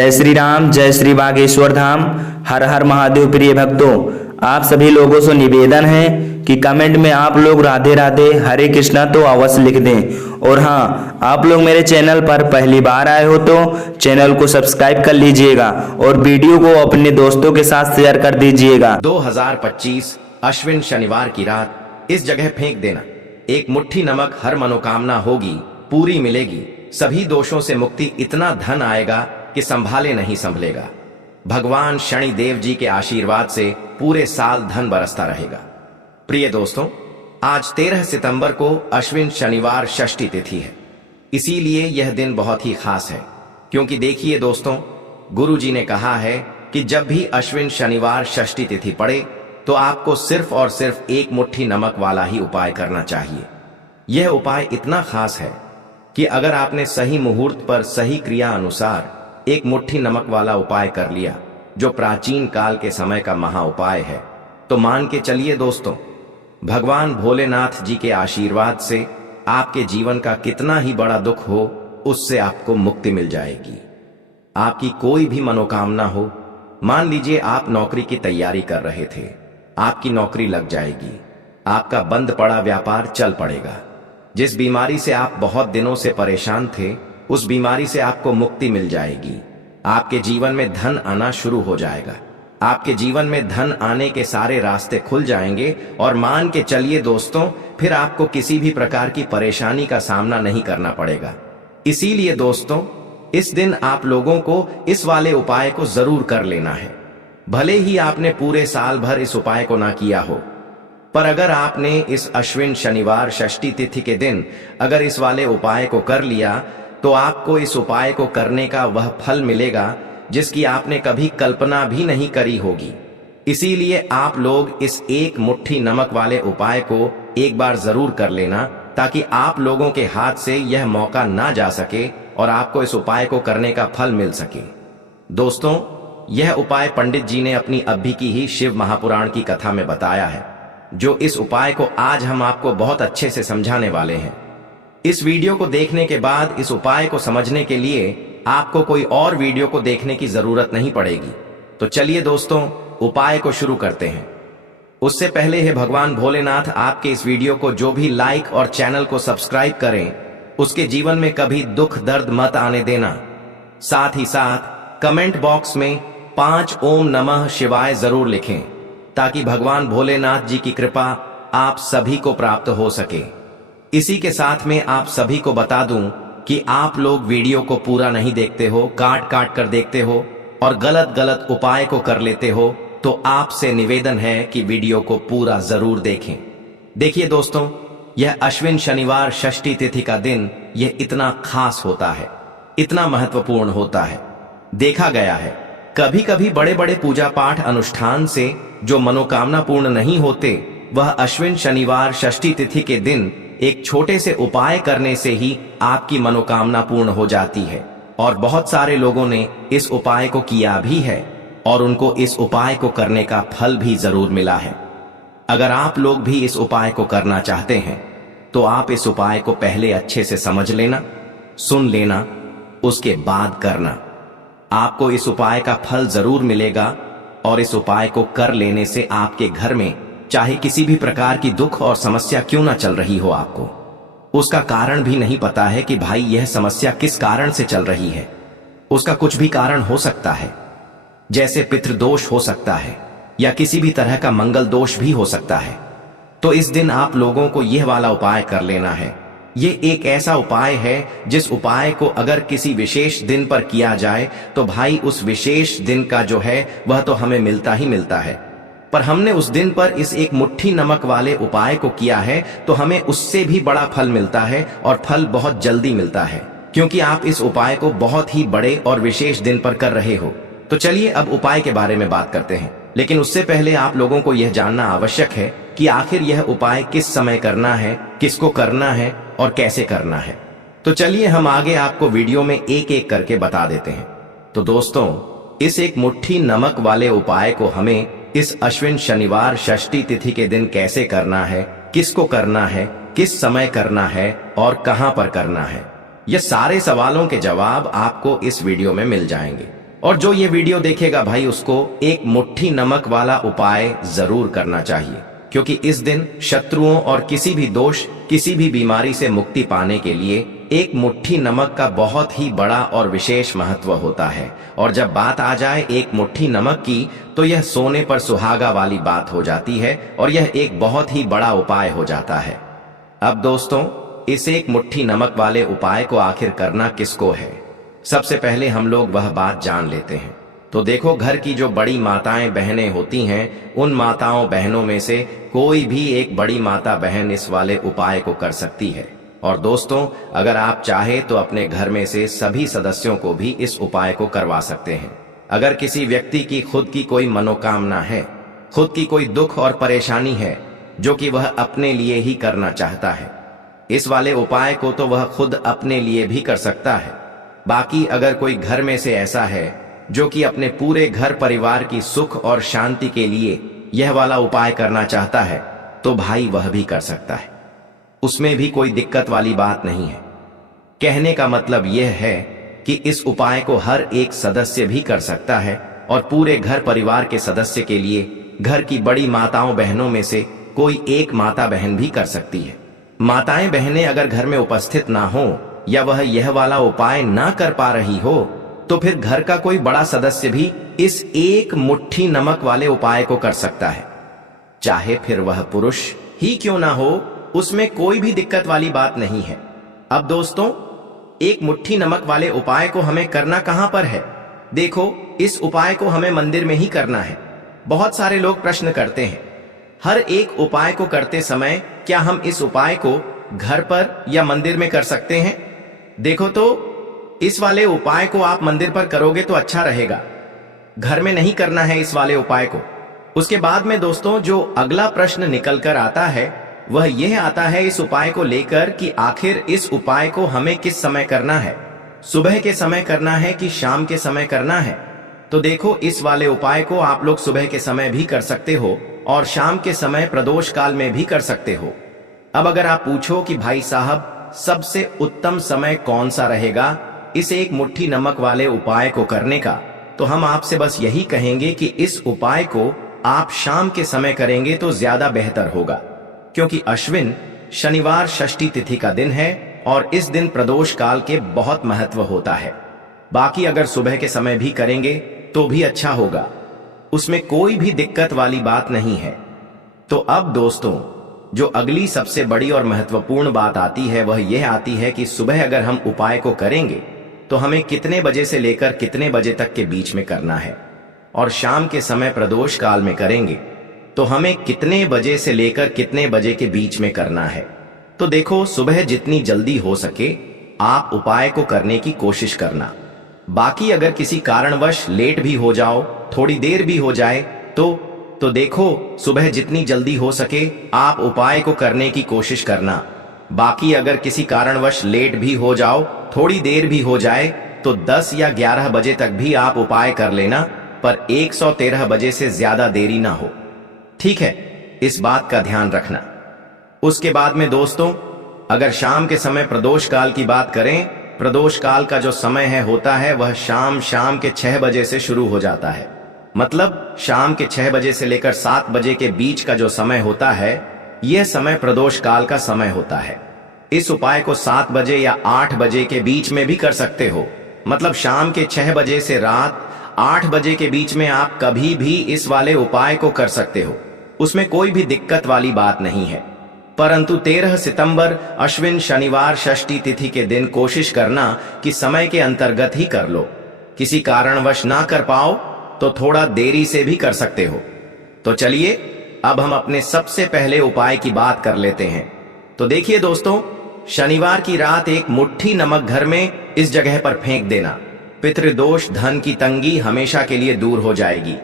जय श्री राम, जय श्री बागेश्वर धाम। हर हर महादेव। प्रिय भक्तों, आप सभी लोगों से निवेदन है कि कमेंट में आप लोग राधे राधे हरे कृष्णा तो अवश्य लिख दें। और हाँ, आप लोग मेरे चैनल पर पहली बार आए हो तो चैनल को सब्सक्राइब कर लीजिएगा और वीडियो को अपने दोस्तों के साथ शेयर कर दीजिएगा। 2025 अश्विन शनिवार की रात इस जगह फेंक देना। एक मुट्ठी नमक, हर मनोकामना होगी पूरी मिलेगी। सभी दोषों से मुक्ति, इतना धन आएगा कि संभाले नहीं संभलेगा। भगवान शनि देव जी के आशीर्वाद से पूरे साल धन बरसता रहेगा। प्रिय दोस्तों, आज 13 सितंबर को अश्विन शनिवार षष्ठी तिथि है। इसीलिए यह दिन बहुत ही खास है, क्योंकि देखिए दोस्तों, गुरु जी ने कहा है कि जब भी अश्विन शनिवार षष्ठी तिथि पड़े तो आपको सिर्फ और सिर्फ एक मुट्ठी नमक वाला ही उपाय करना चाहिए। यह उपाय इतना खास है कि अगर आपने सही मुहूर्त पर सही क्रिया अनुसार एक मुट्ठी नमक वाला उपाय कर लिया, जो प्राचीन काल के समय का महा उपाय है, तो मान के चलिए दोस्तों, भगवान भोलेनाथ जी के आशीर्वाद से आपके जीवन का कितना ही बड़ा दुख हो, उससे आपको मुक्ति मिल जाएगी। आपकी कोई भी मनोकामना हो, मान लीजिए आप नौकरी की तैयारी कर रहे थे, आपकी नौकरी लग जाएगी। आपका बंद पड़ा व्यापार चल पड़ेगा। जिस बीमारी से आप बहुत दिनों से परेशान थे, उस बीमारी से आपको मुक्ति मिल जाएगी। आपके जीवन में धन आना शुरू हो जाएगा। आपके जीवन में धन आने के सारे रास्ते खुल जाएंगे और मान के चलिए दोस्तों, फिर आपको किसी भी प्रकार की परेशानी का सामना नहीं करना पड़ेगा। इसीलिए दोस्तों, इस दिन आप लोगों को इस वाले उपाय को जरूर कर लेना है। भले ही आपने पूरे साल भर इस उपाय को ना किया हो, पर अगर आपने इस अश्विन शनिवार षष्ठी तिथि के दिन अगर इस वाले उपाय को कर लिया, तो आपको इस उपाय को करने का वह फल मिलेगा जिसकी आपने कभी कल्पना भी नहीं करी होगी। इसीलिए आप लोग इस एक मुट्ठी नमक वाले उपाय को एक बार जरूर कर लेना, ताकि आप लोगों के हाथ से यह मौका ना जा सके और आपको इस उपाय को करने का फल मिल सके। दोस्तों, यह उपाय पंडित जी ने अपनी अभी की ही शिव महापुराण की कथा में बताया है, जो इस उपाय को आज हम आपको बहुत अच्छे से समझाने वाले हैं। इस वीडियो को देखने के बाद इस उपाय को समझने के लिए आपको कोई और वीडियो को देखने की जरूरत नहीं पड़ेगी। तो चलिए दोस्तों, उपाय को शुरू करते हैं। उससे पहले है भगवान भोलेनाथ आपके इस वीडियो को जो भी लाइक और चैनल को सब्सक्राइब करें, उसके जीवन में कभी दुख दर्द मत आने देना। साथ ही साथ कमेंट बॉक्स में 5 ओम नमः शिवाय जरूर लिखें, ताकि भगवान भोलेनाथ जी की कृपा आप सभी को प्राप्त हो सके। इसी के साथ में आप सभी को बता दूं कि आप लोग वीडियो को पूरा नहीं देखते हो, काट काट कर देखते हो और गलत गलत उपाय को कर लेते हो, तो आपसे निवेदन है कि वीडियो को पूरा जरूर देखें। देखिए दोस्तों, यह अश्विन शनिवार षष्ठी तिथि का दिन यह इतना खास होता है, इतना महत्वपूर्ण होता है। देखा गया है कभी कभी बड़े बड़े पूजा पाठ अनुष्ठान से जो मनोकामना पूर्ण नहीं होते, वह अश्विन शनिवार षष्ठी तिथि के दिन एक छोटे से उपाय करने से ही आपकी मनोकामना पूर्ण हो जाती है। और बहुत सारे लोगों ने इस उपाय को किया भी है और उनको इस उपाय को करने का फल भी जरूर मिला है। अगर आप लोग भी इस उपाय को करना चाहते हैं, तो आप इस उपाय को पहले अच्छे से समझ लेना, सुन लेना, उसके बाद करना। आपको इस उपाय का फल जरूर मिलेगा और इस उपाय को कर लेने से आपके घर में चाहे किसी भी प्रकार की दुख और समस्या क्यों ना चल रही हो, आपको उसका कारण भी नहीं पता है कि भाई यह समस्या किस कारण से चल रही है। उसका कुछ भी कारण हो सकता है, जैसे पितृदोष हो सकता है या किसी भी तरह का मंगल दोष भी हो सकता है। तो इस दिन आप लोगों को यह वाला उपाय कर लेना है। ये एक ऐसा उपाय है जिस उपाय को अगर किसी विशेष दिन पर किया जाए, तो भाई उस विशेष दिन का जो है वह तो हमें मिलता ही मिलता है। पर हमने उस दिन पर इस एक मुट्ठी नमक वाले उपाय को किया है, तो हमें उससे भी बड़ा फल मिलता है और फल बहुत जल्दी मिलता है, क्योंकि आप इस उपाय को बहुत ही बड़े और विशेष दिन पर कर रहे हो। तो चलिए अब उपाय के बारे में बात करते हैं, लेकिन उससे पहले आप लोगों को यह जानना आवश्यक है कि आखिर यह उपाय किस समय करना है, किसको करना है और कैसे करना है। तो चलिए हम आगे आपको वीडियो में एक एक करके बता देते हैं। तो दोस्तों, इस एक मुट्ठी नमक वाले उपाय को हमें इस अश्विन शनिवार षष्ठी तिथि के दिन कैसे करना है, किसको करना है, किस समय करना है और कहां पर करना है, ये सारे सवालों के जवाब आपको इस वीडियो में मिल जाएंगे। और जो ये वीडियो देखेगा भाई उसको एक मुट्ठी नमक वाला उपाय जरूर करना चाहिए, क्योंकि इस दिन शत्रुओं और किसी भी दोष, किसी भी बीमारी से मुक्ति पाने के लिए एक मुट्ठी नमक का बहुत ही बड़ा और विशेष महत्व होता है। और जब बात आ जाए एक मुट्ठी नमक की, तो यह सोने पर सुहागा वाली बात हो जाती है और यह एक बहुत ही बड़ा उपाय हो जाता है। अब दोस्तों, इस एक मुट्ठी नमक वाले उपाय को आखिर करना किसको है, सबसे पहले हम लोग वह बात जान लेते हैं। तो देखो, घर की जो बड़ी माताएं बहनें होती हैं, उन माताओं बहनों में से कोई भी एक बड़ी माता बहन इस वाले उपाय को कर सकती है। और दोस्तों, अगर आप चाहे तो अपने घर में से सभी सदस्यों को भी इस उपाय को करवा सकते हैं। अगर किसी व्यक्ति की खुद की कोई मनोकामना है, खुद की कोई दुख और परेशानी है जो कि वह अपने लिए ही करना चाहता है, इस वाले उपाय को तो वह खुद अपने लिए भी कर सकता है। बाकी अगर कोई घर में से ऐसा है जो कि अपने पूरे घर परिवार की सुख और शांति के लिए यह वाला उपाय करना चाहता है, तो भाई वह भी कर सकता है, उसमें भी कोई दिक्कत वाली बात नहीं है। कहने का मतलब यह है कि इस उपाय को हर एक सदस्य भी कर सकता है और पूरे घर परिवार के सदस्य के लिए घर की बड़ी माताओं बहनों में से कोई एक माता बहन भी कर सकती है। माताएं बहनें अगर घर में उपस्थित ना हो या वह यह वाला उपाय ना कर पा रही हो, तो फिर घर का कोई बड़ा सदस्य भी इस एक मुट्ठी नमक वाले उपाय को कर सकता है, चाहे फिर वह पुरुष ही क्यों ना हो, उसमें कोई भी दिक्कत वाली बात नहीं है। अब दोस्तों, एक मुट्ठी नमक वाले उपाय को हमें करना कहां पर है? देखो, इस उपाय को हमें मंदिर में ही करना है। बहुत सारे लोग प्रश्न करते हैं, हर एक उपाय को करते समय क्या हम इस उपाय को घर पर या मंदिर में कर सकते हैं? देखो, तो इस वाले उपाय को आप मंदिर पर करोगे तो अच्छा रहेगा, घर में नहीं करना है इस वाले उपाय को। उसके बाद में दोस्तों, जो अगला प्रश्न निकल कर आता है वह यह आता है इस उपाय को लेकर कि आखिर इस उपाय को हमें किस समय करना है, सुबह के समय करना है कि शाम के समय करना है? तो देखो, इस वाले उपाय को आप लोग सुबह के समय भी कर सकते हो और शाम के समय प्रदोष काल में भी कर सकते हो। अब अगर आप पूछो कि भाई साहब सबसे उत्तम समय कौन सा रहेगा इस एक मुट्ठी नमक वाले उपाय को करने का, तो हम आपसे बस यही कहेंगे कि इस उपाय को आप शाम के समय करेंगे तो ज्यादा बेहतर होगा, क्योंकि अश्विन शनिवार षष्ठी तिथि का दिन है और इस दिन प्रदोष काल के बहुत महत्व होता है। बाकी अगर सुबह के समय भी करेंगे तो भी अच्छा होगा, उसमें कोई भी दिक्कत वाली बात नहीं है। तो अब दोस्तों, जो अगली सबसे बड़ी और महत्वपूर्ण बात आती है वह यह आती है कि सुबह अगर हम उपाय को करेंगे तो हमें कितने बजे से लेकर कितने बजे तक के बीच में करना है, और शाम के समय प्रदोष काल में करेंगे तो हमें कितने बजे से लेकर कितने बजे के बीच में करना है। तो देखो, सुबह जितनी जल्दी हो सके आप उपाय को करने की कोशिश करना। बाकी अगर किसी कारणवश लेट भी हो जाओ, थोड़ी देर भी हो जाए, तो देखो, सुबह जितनी जल्दी हो सके आप उपाय को करने की कोशिश करना। बाकी अगर किसी कारणवश लेट भी हो जाओ, थोड़ी देर भी हो जाए, तो 10 या 11 बजे तक भी आप उपाय कर लेना, पर 113 बजे से ज्यादा देरी ना हो, ठीक है? इस बात का ध्यान रखना। उसके बाद में दोस्तों, अगर शाम के समय प्रदोष काल की बात करें, प्रदोष काल का जो समय होता है वह शाम के 6 बजे से शुरू हो जाता है। मतलब शाम के 6 बजे से लेकर 7 बजे के बीच का जो समय होता है, यह समय प्रदोष काल का समय होता है। इस उपाय को 7 बजे या 8 बजे के बीच में भी कर सकते हो। मतलब शाम के 6 बजे से रात 8 बजे के बीच में आप कभी भी इस वाले उपाय को कर सकते हो, उसमें कोई भी दिक्कत वाली बात नहीं है। परंतु 13 सितंबर अश्विन शनिवार षष्ठी तिथि के दिन कोशिश करना कि समय के अंतर्गत ही कर लो। किसी कारणवश ना कर पाओ तो थोड़ा देरी से भी कर सकते हो। तो चलिए, अब हम अपने सबसे पहले उपाय की बात कर लेते हैं। तो देखिए दोस्तों, शनिवार की रात एक मुट्ठी नमक घर में इस जगह पर फेंक देना। पितृदोष, धन की तंगी हमेशा के लिए दूर हो जाएगी।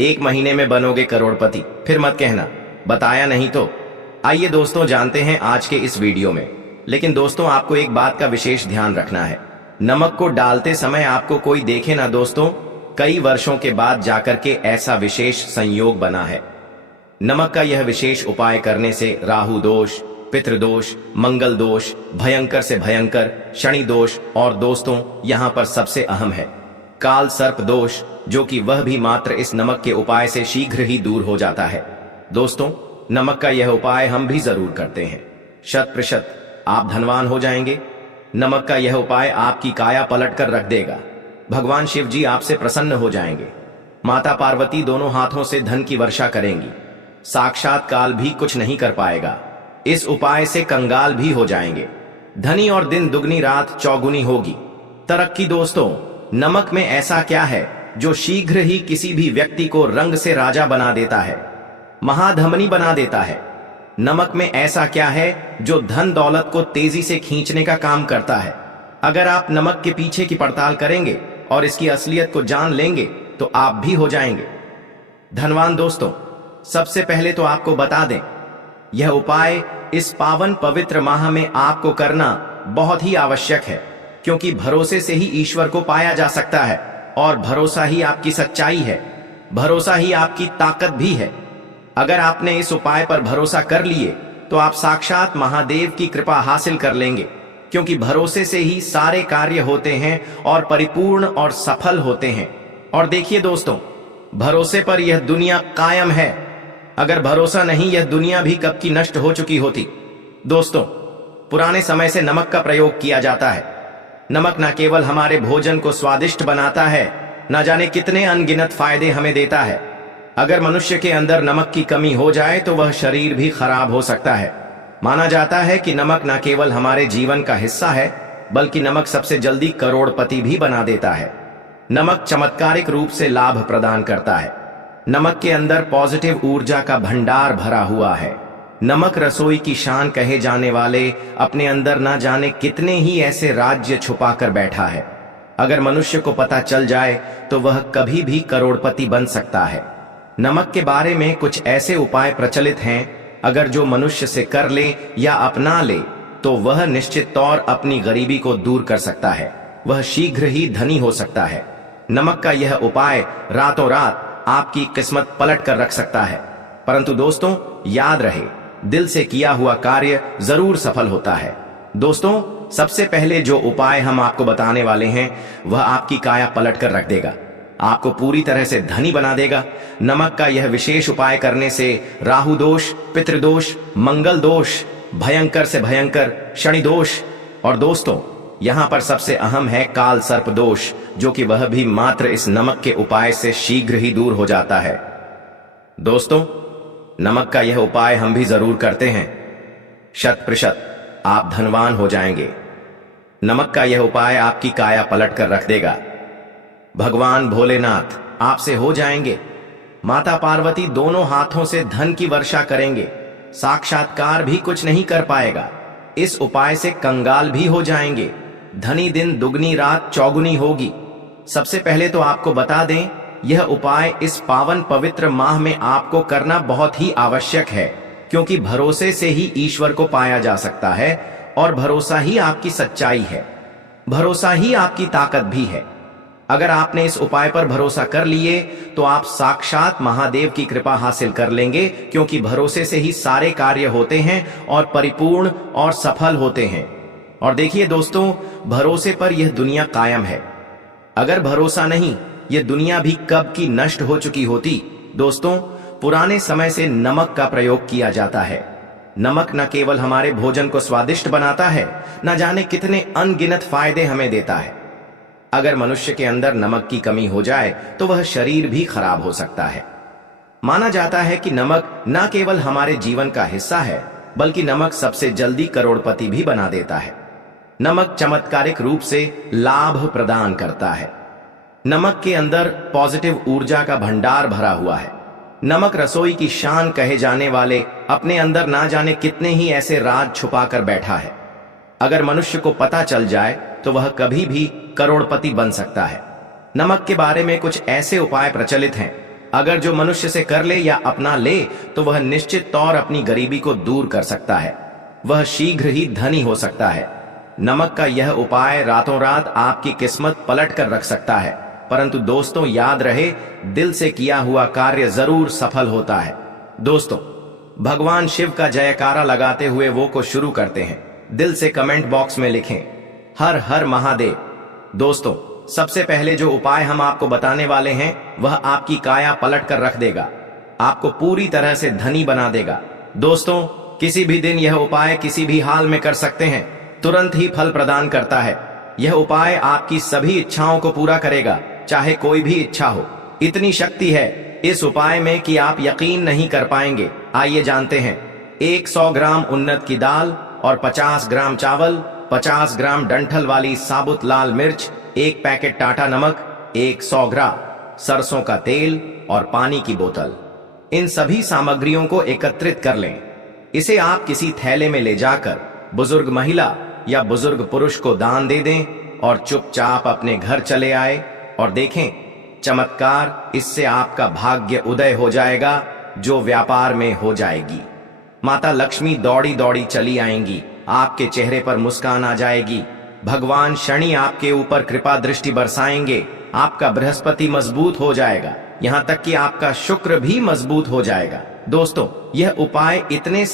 1 महीने में बनोगे करोड़पति। फिर मत कहना बताया नहीं तो। आइए दोस्तों, जानते हैं आज के इस वीडियो में। लेकिन दोस्तों, आपको एक बात का विशेष ध्यान रखना है, नमक को डालते समय आपको कोई देखे ना दोस्तों, कई वर्षों के बाद जाकर के ऐसा विशेष संयोग बना है। नमक का यह विशेष उपाय करने से राहु दोष, पितृदोष, मंगल दोष, भयंकर से भयंकर शनि दोष और दोस्तों यहाँ पर सबसे अहम है काल सर्प दोष, जो कि वह भी मात्र इस नमक के उपाय से शीघ्र ही दूर हो जाता है। दोस्तों, नमक का यह उपाय हम भी जरूर करते हैं। 100% आप धनवान हो जाएंगे। नमक का यह उपाय आपकी काया पलट कर रख देगा। भगवान शिव जी आपसे प्रसन्न हो जाएंगे। माता पार्वती दोनों हाथों से धन की वर्षा करेंगी। साक्षात काल भी कुछ नहीं कर पाएगा। इस उपाय से कंगाल भी हो जाएंगे। धनी और दिन दुगनी रात चौगुनी होगी। तरक्की। दोस्तों, नमक में ऐसा क्या है जो शीघ्र ही किसी भी व्यक्ति को रंग से राजा बना देता है, महाधमनी बना देता है। नमक में ऐसा क्या है जो धन दौलत को तेजी से खींचने का काम करता है। अगर आप नमक के पीछे की पड़ताल करेंगे और इसकी असलियत को जान लेंगे तो आप भी हो जाएंगे धनवान। दोस्तों, सबसे पहले तो आपको बता दें, यह उपाय इस पावन पवित्र माह में आपको करना बहुत ही आवश्यक है, क्योंकि भरोसे से ही ईश्वर को पाया जा सकता है और भरोसा ही आपकी सच्चाई है, भरोसा ही आपकी ताकत भी है। अगर आपने इस उपाय पर भरोसा कर लिए तो आप साक्षात महादेव की कृपा हासिल कर लेंगे, क्योंकि भरोसे से ही सारे कार्य होते हैं और परिपूर्ण और सफल होते हैं। और देखिए दोस्तों, भरोसे पर यह दुनिया कायम है। अगर भरोसा नहीं, यह दुनिया भी कब की नष्ट हो चुकी होती। दोस्तों, पुराने समय से नमक का प्रयोग किया जाता है। नमक न केवल हमारे भोजन को स्वादिष्ट बनाता है, न जाने कितने अनगिनत फायदे हमें देता है। अगर मनुष्य के अंदर नमक की कमी हो जाए तो वह शरीर भी खराब हो सकता है। माना जाता है कि नमक न केवल हमारे जीवन का हिस्सा है, बल्कि नमक सबसे जल्दी करोड़पति भी बना देता है। नमक चमत्कारिक रूप से लाभ प्रदान करता है। नमक के अंदर पॉजिटिव ऊर्जा का भंडार भरा हुआ है। नमक रसोई की शान कहे जाने वाले अपने अंदर ना जाने कितने ही ऐसे राज्य छुपा कर बैठा है। अगर मनुष्य को पता चल जाए तो वह कभी भी करोड़पति बन सकता है। नमक के बारे में कुछ ऐसे उपाय प्रचलित हैं, अगर जो मनुष्य से कर ले या अपना ले तो वह निश्चित तौर अपनी गरीबी को दूर कर सकता है, वह शीघ्र ही धनी हो सकता है। नमक का यह उपाय रातों रात आपकी किस्मत पलट कर रख सकता है। परंतु दोस्तों, याद रहे, दिल से किया हुआ कार्य जरूर सफल होता है। दोस्तों, सबसे पहले जो उपाय हम आपको बताने वाले हैं वह आपकी काया पलट कर रख देगा, आपको पूरी तरह से धनी बना देगा। नमक का यह विशेष उपाय करने से राहु दोष, पितृदोष, मंगल दोष, भयंकर से भयंकर शनि दोष और दोस्तों, यहां पर सबसे अहम है काल सर्प दोष, जो कि वह भी मात्र इस नमक के उपाय से शीघ्र ही दूर हो जाता है। दोस्तों, नमक का यह उपाय हम भी जरूर करते हैं। 100% आप धनवान हो जाएंगे। नमक का यह उपाय आपकी काया पलट कर रख देगा। भगवान भोलेनाथ आपसे हो जाएंगे। माता पार्वती दोनों हाथों से धन की वर्षा करेंगे। साक्षात्कार भी कुछ नहीं कर पाएगा। इस उपाय से कंगाल भी हो जाएंगे। धनी दिन दुगनी रात चौगुनी होगी। सबसे पहले तो आपको बता दें, यह उपाय इस पावन पवित्र माह में आपको करना बहुत ही आवश्यक है, क्योंकि भरोसे से ही ईश्वर को पाया जा सकता है और भरोसा ही आपकी सच्चाई है, भरोसा ही आपकी ताकत भी है। अगर आपने इस उपाय पर भरोसा कर लिए तो आप साक्षात महादेव की कृपा हासिल कर लेंगे, क्योंकि भरोसे से ही सारे कार्य होते हैं और परिपूर्ण और सफल होते हैं। और देखिए दोस्तों, भरोसे पर यह दुनिया कायम है। अगर भरोसा नहीं, यह दुनिया भी कब की नष्ट हो चुकी होती। दोस्तों, पुराने समय से नमक का प्रयोग किया जाता है। नमक न केवल हमारे भोजन को स्वादिष्ट बनाता है, न जाने कितने अनगिनत फायदे हमें देता है। अगर मनुष्य के अंदर नमक की कमी हो जाए तो वह शरीर भी खराब हो सकता है। माना जाता है कि नमक न केवल हमारे जीवन का हिस्सा है, बल्कि नमक सबसे जल्दी करोड़पति भी बना देता है। नमक चमत्कारिक रूप से लाभ प्रदान करता है। नमक के अंदर पॉजिटिव ऊर्जा का भंडार भरा हुआ है। नमक रसोई की शान कहे जाने वाले अपने अंदर ना जाने कितने ही ऐसे राज छुपा कर बैठा है। अगर मनुष्य को पता चल जाए तो वह कभी भी करोड़पति बन सकता है। नमक के बारे में कुछ ऐसे उपाय प्रचलित हैं, अगर जो मनुष्य से कर ले या अपना ले तो वह निश्चित तौर अपनी गरीबी को दूर कर सकता है, वह शीघ्र ही धनी हो सकता है। नमक का यह उपाय रातों रात आपकी किस्मत पलट कर रख सकता है। परंतु दोस्तों, याद रहे, दिल से किया हुआ कार्य जरूर सफल होता है। दोस्तों, भगवान शिव का जयकारा लगाते हुए वो को शुरू करते हैं। दिल से कमेंट बॉक्स में लिखें, हर हर महादेव। दोस्तों, सबसे पहले जो उपाय हम आपको बताने वाले हैं वह आपकी काया पलट कर रख देगा, आपको पूरी तरह से धनी बना देगा। दोस्तों, किसी भी दिन यह उपाय किसी भी हाल में कर सकते हैं, तुरंत ही फल प्रदान करता है। यह उपाय आपकी सभी इच्छाओं को पूरा करेगा, चाहे कोई भी इच्छा हो। इतनी शक्ति है इस उपाय में कि आप यकीन नहीं कर पाएंगे। आइए जानते हैं। 100 ग्राम उन्नत की दाल और 50 ग्राम चावल, 50 ग्राम डंठल वाली साबुत लाल मिर्च, 1 पैकेट टाटा नमक, 100 ग्राम सरसों का तेल और पानी की बोतल। इन सभी सामग्रियों को एकत्रित कर लें। इसे आप किसी थैले में ले जाकर बुजुर्ग महिला या बुजुर्ग पुरुष को दान दे दें और चुपचाप अपने घर चले आए और देखें चमत्कार। इससे आपका भाग्य उदय हो जाएगा, जो व्यापार में हो जाएगी। माता लक्ष्मी दौड़ी दौड़ी चली आएंगी, आपके चेहरे पर मुस्कान आ जाएगी। भगवान शनि आपके ऊपर कृपा दृष्टि बरसाएंगे, आपका बृहस्पति मजबूत हो जाएगा, यहाँ तक कि आपका शुक्र भी मजबूत हो जाएगा। दोस्तों, यह उपाय इतने